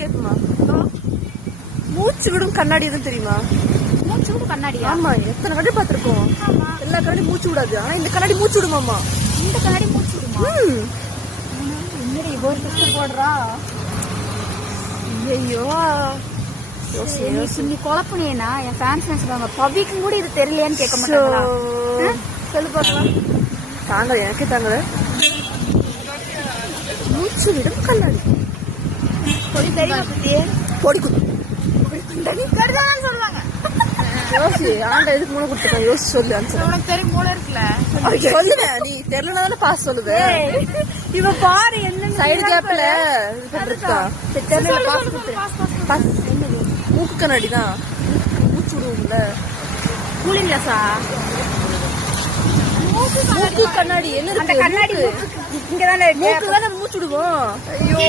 கேக்குமா? மூச்சு விடும் கண்ணாடி எதுவும் தெரியுமா? மூச்சு விடும் கண்ணாடியா? ஆமா, எத்தனை கண்ணாடி பாத்திருக்கோம். எல்லா கண்ணாடி மூச்சு விடாது, ஆனா இந்த கண்ணாடி மூச்சு விடுமாமா. இந்த கண்ணாடி மூச்சு விடுமா? என்னடி ஒரு பிஸ்கட் போடுறா? ஐயோ நீ குழப்பினேனா என் ஃபேன்ஸ் சொல்லுவாங்க, பவிக்கும் கூட இது தெரியலையான்னு கேட்க மாட்டாங்களா? சொல்லு பாக்கலாம். தாங்க, எனக்கே தாங்க. மூச்சு விடும் கண்ணாடி பொடி தெரியுமா? பொடி குத்து சொல்லுவாங்க. யோசி, ஆண்டா எதுக்கு மூணு கொடுத்துருக்கான்? யோசி சொல்லு. உனக்கு தெரியும் மூளை இருக்குல்ல, சொல்லுவேன். நீ தெரியலனால பாஸ் சொல்லுது. இவ பாரு என்ன சைடு கேப்ல இருக்கா? தெரியல, பாஸ். மூக்கு கண்ணாடி தான், மூச்சு விடுவோம்ல. கூலிங் கிளாஸா? மூக்கு கண்ணாடி என்ன? அந்த கண்ணாடி இங்கதானே மூக்கு தானே மூச்சு விடுவோம். ஐயோ.